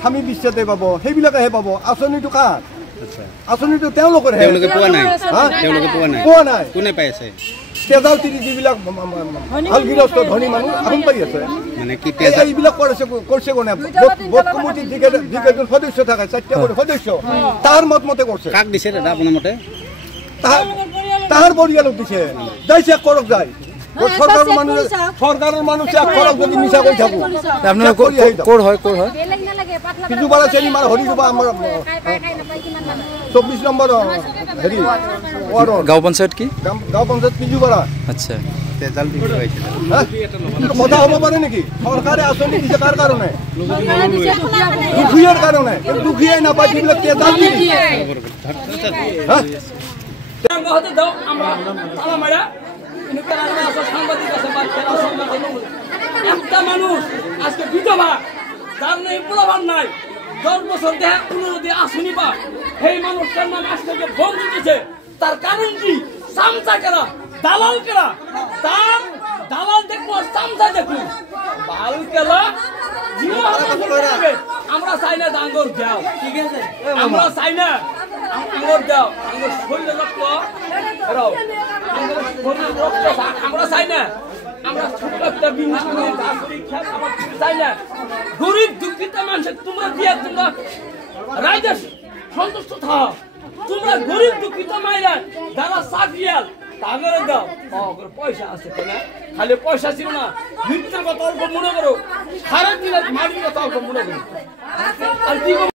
স্বামী বিচ্ছেদে পাব সেইবিলাকেহে পাব আঁচনিটো কাৰ আঁচনিটো তেওঁলোকে পোৱা নাই কোনে পাই আছে তেজাল তিৰি যিবিলাক ভাল গৃহস্থ ধনী মানুহ আহোম পাই আছে মানে কি এইবিলাক কৰিছে কোনে ভোট কমিটিৰ যিকেইজন সদস্য থাকে 4টা কৰি সদস্য তাৰ মতে কৰিছে কাক দিছে দাদা আপোনাৰ মতে তাহাৰ পৰিয়ালক দিছে যাই চেক কৰক যায় সরকারের মানুষ যদি মিছা করে থাকো পিজুপাড়া চেনি মার হরিজুবা আমার 24 নম্বর হেরি গাঁও পঞ্চায়েত কি গাঁও পঞ্চায়েত পিজুপাড়া আচ্ছা কথা হব পারে নাকি সরকারে আঁচনি দিছে কার কারণে দুখিয়ার কারণে দুখিয়াই না পাই দিলে তেজাল দিছে একটা মানুষ আজকে বিধবা তার নেই প্রভাব নাই 10 বছর দেহা 15 দিয়ে আসনি পা সেই মানুষটার নাম আজকে বন্ধ দিতেছে তার কারণ কি সামসা কেরা দালাল কেরা তার দালাল দেখবো সামসা দেখুন বাল কেলা আমরা চাই না ডাঙ্গর দাও ঠিক আছে আমরা চাই না আঙ্গুর দাও আঙ্গুর শরীরে রক্ত রাও আমরা চাই না আমরা ছোট একটা বিন্দু চাই না গরিব দুঃখিত মানুষ তোমরা দিয়ে তোমরা রাইজার সন্তুষ্ট থাও তোমরা গরিব দুঃখিত মাইরা যারা চাকরিয়াল তাদের দাও পয়সা আছে না খালি পয়সা ছিল না মৃত্যুর কথা অল্প মনে করো সারা দিন মাটির কথা অল্প মনে করো আর কি